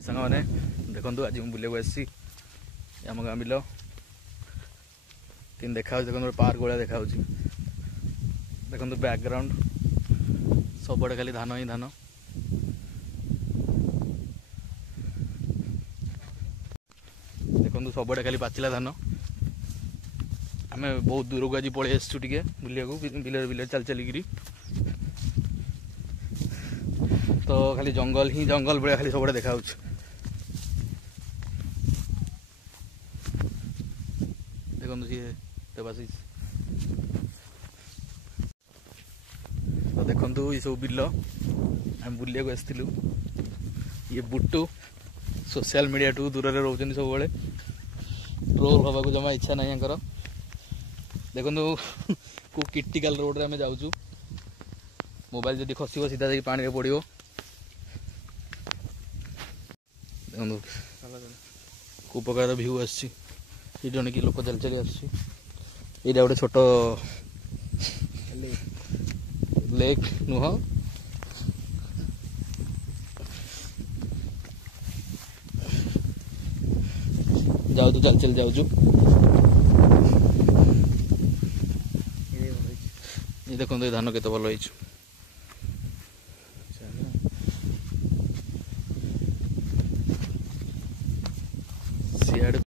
सांग मैंने देखो आज मुझे बुले आसी आम गाँ बिल तीन देखा देखो पार्क भाया देखा देखो बैकग्राउंड सबुआड़े खाली धान ही धान देखो सबुआड़े खाली पाचिला धान आम बहुत दूर को आज पलि आसचु टे बुलिया बिल बिल चल चलिकी तो खाली जंगल ही जंगल भाया खाली सबुआड़े देखा देखो सी देवाशीष तो देखु ये सब बिल आम बुलिया को आसलु ये बुट्टू सोशल मीडिया टू दूर से रोच सब ट्रोल हवा को जमा इच्छा नहीं देखो को क्रिटिकल रोड रे आम जाऊँ मोबाइल जब खसब सीधा जाकि पानी में पड़ो देखो को प्रकार भ्यू आसी जन कि लोक चल चली आस गोटे छोट लेक नुह जाऊ चल चल जाऊ ये देखो धान केते भल